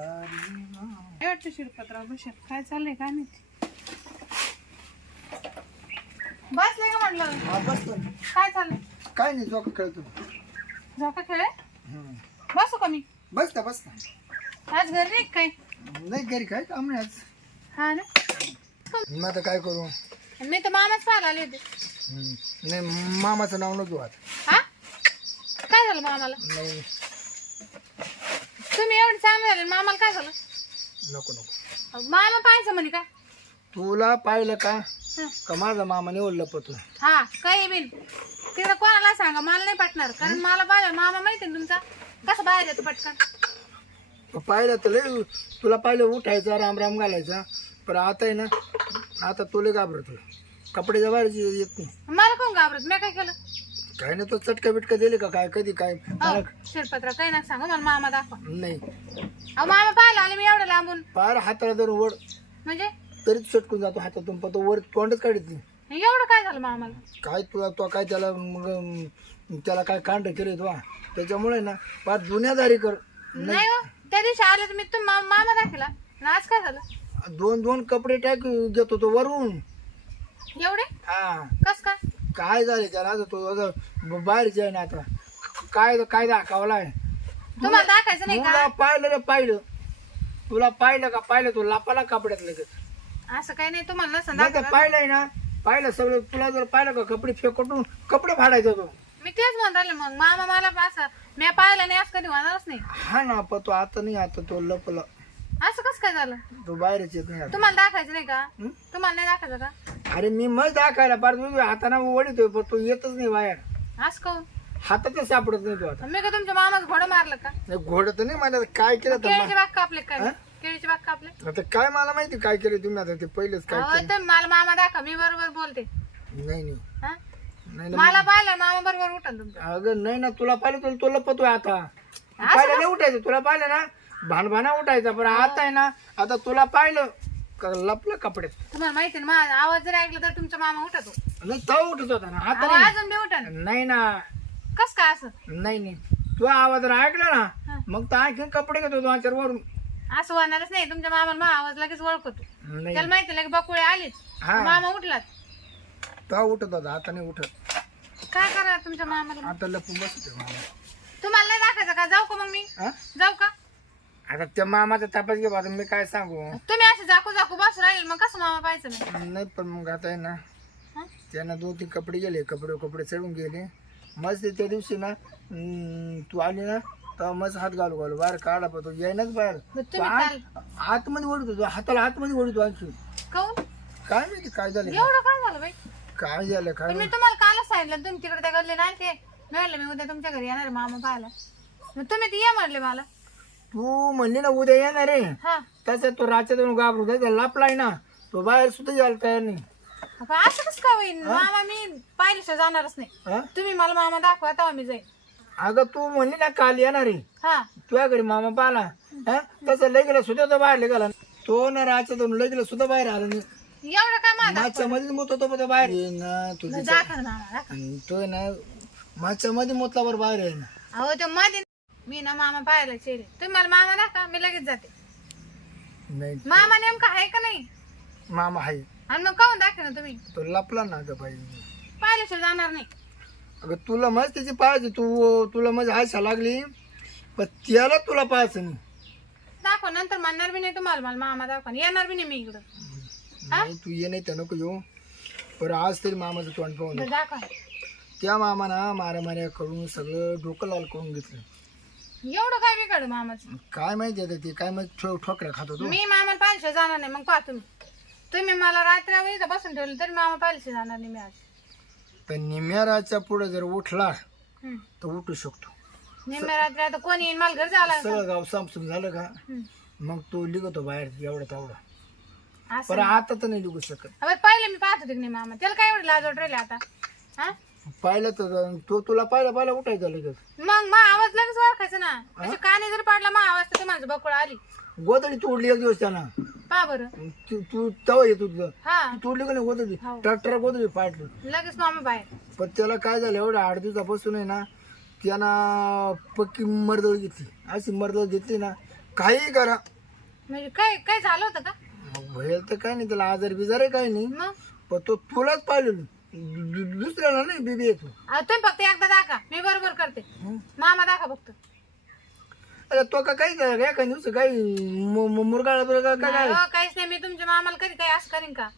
काय वाटतं शिरपतराव बशर? काय चाललंय काय माहिती बसले का म्हटलं? हा बसतो. काय चाललंय? काय नाही जोका खेळतो. झोका खेळ हम्म. बसू का मी? बस ना बस ना. आज घरी नाही का काय नाही घरी काय? काम नाही आज. हा ना? मग आता काय करू? मी तर मामाच पाहायला आले होते. हम्म. नाही मामाचं नाव नको आता. हा? काय झालं मामाला? नाही तुम्ही एवढे चांगले झाले मामाला काय झालं? नको नको. अहो, मामा पाहायचं म्हणे का? तुला पाहिलं का? हं. का माझा मामा निवडलं पतो हा काही बिन. तिकडे कोणाला सांगा मला नाही पटणार. कारण मला पाहिलं मामा माहिती ना तुमचा? कसं बाहेर येतो पटकन? पाहिलं तर लय तुला पाहिलं उठायचा राम राम घालायचा. पण आता आहे ना आता तुला घाबरतो कपड्याच्या बाहेर येत नाही. मला कोण घाबरत? मी काय केलं? काय नाही तो चटका बिटका दिले का? काय कधी काय? मला शिरपत्र काही ना सांगू मला मामा दाखवा. नाही. अहो मामा पाहायला आले मी एवढं लांबून. पार हाताला धरून वड म्हणजे? तरीच चटकून जातो हातातून पण तो वर तोंडच काढत नाही. एवढं काय झालं मामाला? काय तुला तो काय त्याला मग अं, त्याला काय कांड केले तो? त्याच्यामुळे ना फार जुन्यादारी कर. नाही हो त्या दिवशी आले तर मी तुम मा- मामा दाखला आणि आज काय झालं? दोन दोन कपडे टाक घेतो तो वरून. एवढे? हा. कस काय? काय झाले त्याला? आता तो आता बाहेरचे आहे ना आता. काय काय दाखवला आहे तुम्हाला दाखायचं नाही तुला का? पाहिलं रे पाहिलं. तुला पाहिलं का पाहिलं? तू लापाला कपड्यात लगेच. असं काही नाही तुम्हाला नसं नाही तर दाखवलं. पाहिलंय ना. पाहिलं सगळं. तुला जर पाहिलं का कपडे फेकटून कपडे फाडायचं तो मी तेच म्हणून राहिले मग. मामा मला असं मी पाहिलं नाही असं कधी होणारच नाही. हा ना पण तो आता नाही आता तो लपला. असं कसं काय झालं? तो बाहेरच येत नाही आता. तुम्हाला दाखायचं नाही का? हं? तुम्हाला नाही दाखायचं का? अरे मी मग दाखायला पार तुझ्या हाताना वडितोय पण तो येतच नाही बाहेर. असं कहून? हातातच सापडत नाही तो आता. मी का तुमच्या मामाचं घोडं मारलं का? नाही, घोडं तर नाही मला काय केलं तर केळीचे बाग कापले काय हं? केळीचे बाग कापले आता काय मला माहिती काय केलं तुम्ही आता ते पहिलेच काय अहो तर मला मामा दाखवा मी बरोबर बोलते. नाही नाही. हा? नाही ना मला पाहिलं मामा बरोबर उठल तुमचं. अगं नाही ना तुला पाहिलं तुला तो लपतोय आता. पाहिलं नाही उठायचं तुला पाहिलं ना? भानभाना उठायचा पण आता आहे ना आता तुला पाहिलं. लपलं कपड्यात? तुम्हाला माहिती ना माझा आवाज जर ऐकला तर तुमचा मामा उठतो. नाही तो उठत होता ना. आता अहो, नाही. अजून बी उठन. नाही ना. कस काय असं? नाही नाही. तू आवाज जर ऐकला हा. ना मग तर आणखीन कपडे घेतो दोन चार वरून. असं होणारच नाही. तुमच्या मामाला मा आवाज लगेच ओळखतो. नाही. त्याला माहिती लगे बकुळे आलीच हा. मामा उठलात. तो उठत होता आता नाही उठत. काय करा तुमच्या मामाला? आता लपून बसतो मामा. तुम्हाला नाही दाखायचं का? जाऊ का मग मी? हा? जाऊ का? आता त्या मामाचा तपास घे आता मी काय सांगू? तुम्ही असे जाकू जाकू बसू राहील मग कसं मामा पाहायचं नाही? पण मग आता आहे ना हं? त्यांना दोन तीन कपडे गेले कपडे कपडे चढून गेले. मस्त त्या दिवशी ना हम्म, तू आली ना तेव्हा मस्त हात घालू घालू बाहेर काढा पण तो येईनच बाहेर. मग तो तुम्ही काल आत- आतमध्ये ओढतो तो हाताला आतमध्ये ओढतो आणखी. काऊन? काय माहिती काय झालं? एवढं काय झालं बाई? काय झालं काय पण मी तुम्हाला कालच सांगितलं तुम्ही तिकडे त्या गल्ली नाही ते मी म्हणलं मी उद्या तुमच्या घरी येणार आहे मामा पाहायला. मग तुम्ही ते ये म्हणले मला. तू म्हणली ना उद्या येणार रे हा. तसं तो रात्रीतून घाबरू त्याचा लापलाय ना तो बाहेर सुद्धा यायला तयार नाही. पण असं कसं काय होईल मामा मी पाहिल्याशिवाय जाणारच नाही. हा? तुम्ही मला मामा दाखवा तेव्हा मी जाईल अगं तू म्हणली ना काल येणार आहे. हा. तुझ्या घरी मामा पाहिला. हा? तसं लगेला सुद्धा तो बाहेर निघाला तो ना रात्रीतून लगेला सुद्धा बाहेर आला नाही. एवढं काय माझा मागच्या मध्ये मोत होतो पण तो बाहेर. ये ना तुझी दाखवा ना मामा दाखवा. तो आहे ना मागच्या मध्ये मोतलावर बाहेर आहे ना. अहो ते मध्ये मी ना मामा पाहायला चेहरे तुम्ही मला मामा दाखवा मी लगेच जाते. नाही मामा नेमका आहे का नाही? मामा आहे. आणि मग काहून दाखवा ना तुम्ही? तो लपला ना ग बाई. पाहिल्याशिवाय जाणार नाही. अगं तुला मस्त त्याची पाहायची. तू तुला मजा हायसा लागली. पण त्याला तुला पाहायचं नाही. दाखवा नंतर म्हणणार बी नाही तुम्हाला. मला मामा दाखवा. येणार बी नाही मी इकडं. नाही तू ये नाही त्या नको येऊ. पण आज तरी मामाचं तोंड पाहून बरं, दाखवा. त्या मामानं माऱ्या माऱ्या करून सगळं डोकं लाल करून घेतलं. एवढं काय बिघड मामाचं? काय माहिती आता ते काय माहिती ठो ठोकऱ्या खात मी मामा पाहिल्याशिवाय जाणार नाही मग पहा तुम्ही. तुम्ही मला रात्री इथं बसून ठेवलं तरी मामा पाहिल्याशिवाय जाणार नाही मी आज. पण निम्याराच्या पुढे जर उठला हम्म. तर उठू शकतो. निम्म्या रात्री आता कोणी येईन मला घर झाला सगळं गाव सामसूम झालं का? मग तो लिगतो बाहेर एवढा तेवढा. असं पण आता तर नाही लिगू शकत. अबे पहिले मी पाहत होते की नाही मामा? त्याला काय एवढं लाज वाटले आता? हा? पाहिलं तर तो तुला पाहिलं पाहिलं उठायचं लगेच? मग मा आवाज लगेच ओळखायचा ना. म्हणजे काने जर पाडला मा आवाज तर माझं बकुळ आली. गोदडी तोडली एक दिवस त्यानं. बरं? तू तू तवा येतो तुझं हा. तू तोडली का नाही गोदडी हो. ट्रॅक्टर गोदडी फाटली लगेच मामा बाहेर. पण त्याला काय झालं एवढं आठ दिवसापासून आहे ना त्यानं पक्की मर्दळ घेतली. अशी मर्दळ घेतली ना काही करा. म्हणजे काय काय झालं होतं का? मग भयल तर काय नाही त्याला आजार बिजार आहे काही नाही. मग? पण तो तुलाच पाहिलं दु- दुसऱ्याला नाही बेबी येतो. अहो, तुम्ही फक्त एकदा दाखा मी बरोबर करते. मामा दाखा फक्त. अरे तो का काही काय नुसतं काही मु- मु- मुरगाळा बिरगाळा काय? हो, काहीच नाही मी तुमच्या मामाला कधी काही असं करीन का?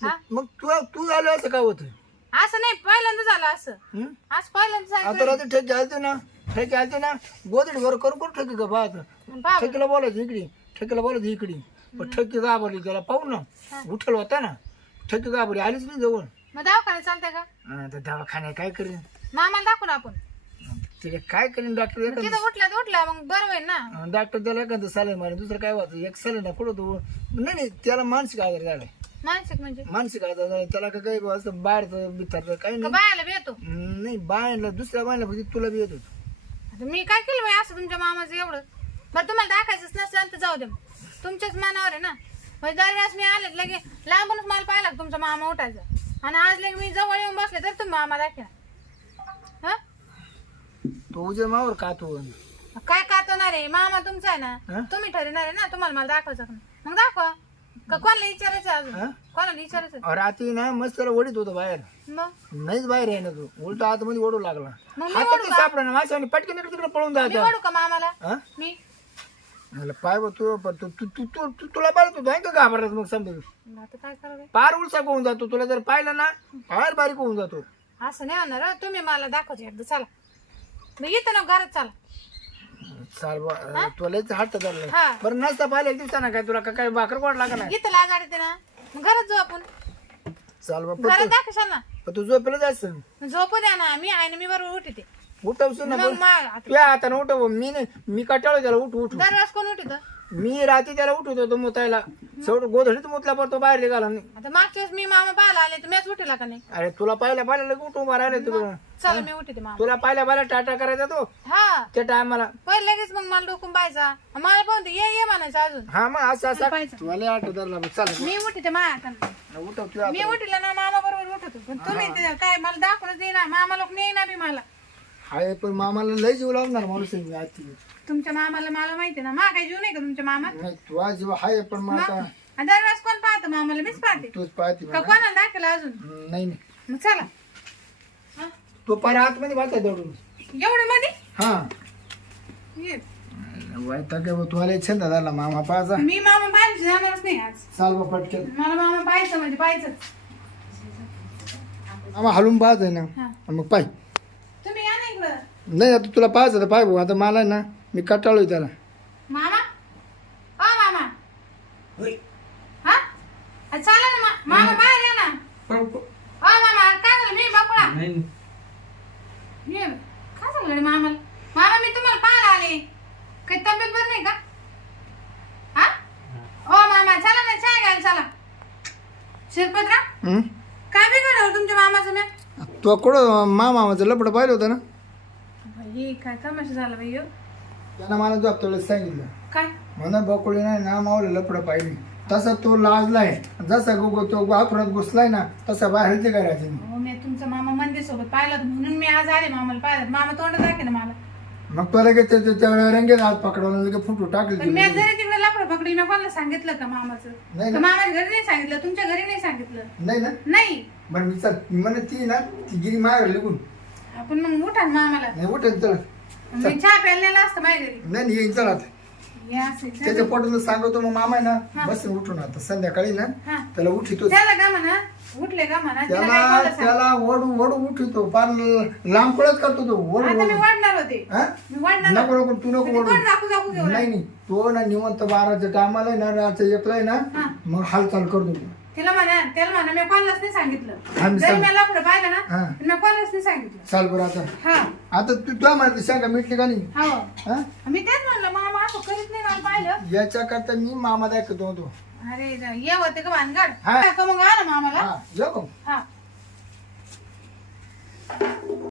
हा? मग तू तू झालं असं काय होतं असं नाही पहिल्यांदा झालं असं. हं? आज पहिल्यांदा आता झालं रात्री ठेके आलते ना ठेके आलते ना गोदडी वर करू करू ठेके का पाहत बाबा ठेकीला बोलायचं इकडे ठेकीला बोलायचं इकडे. पण ठेकी घाबरली त्याला पाहू ना उठल होता ना ठेकी घाबरली आलीच नाही जवळ. मग दवाखान्यात चालतंय का? हा, तर दवाखान्यात काय करेन? मामाला दाखवू ना आपण. तिथे काय करेन? डॉक्टर तिथं उठल्या तर उठल्या मग बरं होईल ना. डॉक्टर त्याला एखादं साले मारे दुसरं काय होतं? एक साले ना कुठं तो नाही नाही त्याला मानसिक आजार झालाय. मानसिक म्हणजे? मानसिक आजार झालाय. त्याला का काही असं बाहेरचं बिथारचं काही का नाही. बायाला येतो? नाही बायला दुसऱ्या बायला फक्त तुला बी येत. होतं. आता मी काय केलं बाई असं तुमच्या मामाचं एवढं? बरं तुम्हाला दाखायचंच नसलं तर जाऊ दे मग. तुमच्याच मनावर आहे ना? म्हणजे दरवेळेस मी आले लगे लांबूनच मला पाहिला तुमचा मामा उठायचा. आणि आज लगे मी जवळ येऊन बसले तर तुम्ही मामा दाखवा. हा? तो उद्या मावर का तो काय कातवणार? आहे मामा तुमचा आहे हा? ना तुम्ही ठरवणार आहे ना? तुम्हाला मला दाखवायचं का नाही? मग दाखवा. का कोणाला विचारायचं अजून? हा? कोणाला विचारायचं रात्री ना मस्त त्याला ओढीत होतो बाहेर. मग? नाहीच बाहेर आहे ना तू. उलट आतमध्ये ओढू लागला. मग मी हातात ओढू का? सापडा ना माझ्या पटकन इकडे तिकडे पळून मी जायचा का मामाला? हा? मी? म्हणलं, पाय बघ तू पण तू तू तू तू तू- तुला पाहिलं तू का घाबरलास मग समजा आता काय करावं? पार उलसा होऊन जातो तुला जर पाहिलं ना फार बारीक होऊन जातो. असं नाही होणार हो. तुम्ही मला दाखवते एकदा चला. मी येते ना घरात चला. चाल बा तुला लयच हट्ट हा. बरं नसता पाहिलं एक दिवसाना काय तुला का- काय भाकर कोण लागा ना इथं लाज आडते ना. मग घरात जाऊ आपण. चाल बा घरात दाखवशाल ना पण तू झोपेला जायचं मग झोपू द्या ना मी आहे ना मी बरोबर उठते. उठवशील ना मग मा- आता तुझ्या हाताने उठव. मी नाही मी कटाळो त्याला उठ उठ. कोण उठत? मी रात्री त्याला उठवत होतो मुतायला. शेवट गोधडीत मुतला पण तो बाहेर निघाला नाही आता मागच्या वेळेस मी मामा पाहायला आले तर मीच उठला का नाही? अरे तुला पाहिलं पाहिलं लगेच उठून उभा राहिले तुला चला मी उठते मामा. तुला पाहिल्या पाहिल्या टाटा करायचा तो? हा. त्या टायमाला. पहिले लगेच मग मला डोकून पाहायचा मला पण ये ये म्हणायचं अजून. हा मग असं असं पाहायचं तुला लय आठवत धरला बघ, चाल मी उठते माझ्या उठव मी उठला ना मामा बरोबर उठतो. पण तुम्ही ते काय मला दाखवूनच देईना. मामा लोक नाही ना बी मला. हाय पण मामाला लय जीव लावणार माणूस आहे मी तुमच्या मामाला मला माहिती आहे ना मा काही जीव नाही का तुमच्या मामा नाही तुझा जीव हाय पण मग आता दरवेळेस कोण पाहतो मामाला? मीच पाहते. तूच पाहते का मला. कोणाला दाखवलं अजून? नाही नाही. मग चला. हा? तो पार आतमध्ये वाचाय दौडून एवढं मध्ये? हा. ये. वाईट काय बघ तुला लय छंद झाला मामा पाहायचा. मी मामा पाहायला जाणारच नाही आज. चाल बा पटकन. मला मामा पाहायचं म्हणजे पाहायचं मामा हलून पाहत आहे ना. हा. मग पाय. इकडं नाही आता तुला पाहायचं तर पाय भाऊ आता मला आहे ना मी कटाळोय त्याला. मामा? हो मामा. हा? आ, चाला ना मा- मामा बाहेर या ना. हो मामा काय झालं? मी काय झालं गड्या मामाला? मामा मी तुम्हाला पाहायला आले. काही तब्येत बरं नाही का? हा? ओ मामा चला ना चाय घ्यायला चला. हं? काय बिघडलं तुमच्या मामाचं मी तो कुठं मामाचं लपड पाहिलं होतं ना? बाई काय तमाशा झाला बाई ह्यो. त्यानं मला तुला सांगितलं. काय? म्हणा बकुळी नाही ना मावलं लपड पाहिजे तसा तो लाजलाय. जसा गो तो वापरत घुसलाय ना तसा बाहेर ते करायचे हो मी तुमचा मामा मंदिर सोबत पाहिलं होतं म्हणून मी आज आले मामाला पाहिलं मामा तोंड दाखे ना मला. मग तो लगेच त्या- त्या- त्या रंगेत हात पकडवला लगेच फुटू टाकले पण मी जरी तिकडे लाकडं पकडी मी कोणाला सांगितलं का मामाचं? नाही का ना मामाच्या घरी नाही सांगितलं? तुमच्या घरी नाही सांगितलं? नाही ना. नाही. बरं मी चल. मी म्हणत ती ना ती गिरी मार लिहून आपण मग उठा ना मामाला. नाही उठेल चल. मी चहा असतं माझ्या घरी. नाही नाही, येईन चल आता. असं आहे. त्याच्या पोटाला सांगतो मग मामा आहे ना बस उठून आता. संध्याकाळी ना हा. त्याला उठितो त्याला का म्हणा? उठले का म्हणा? तिला काय त्याला बोललं सांग. त्याला ओढू ओढू उठितो. फार लांब पळत करतो तो. ओढू आता मी ओढू वाढणार होते. हा? मी वाढणार नको नको तू नको म्हणजे ओढू कोण घेऊन? नाही नाही. तो ना निवंत बाराच्या टायमाला आहे ना रातच्या एकला आहे ना. मग हालचाल करतो तो. तिला म्हणा त्याला म्हणा मी कोणालाच नाही सांगितलं. जरी सांग- मी लाकडं पाहिलं ना हा. मी कोणालाच नाही सांगितलं. चाल बरं आता. हा. आता तू तुला म्हणते सांगा मिटली का नाही? हो. हा? मी तेच म्हणलं मामा असं करीत नाही मला पाहिलं? याच्या करता मी मामा दाखवतो होतो अरे ये होते का भानगड? हा. का मग आलं मामाला. हा का? हा.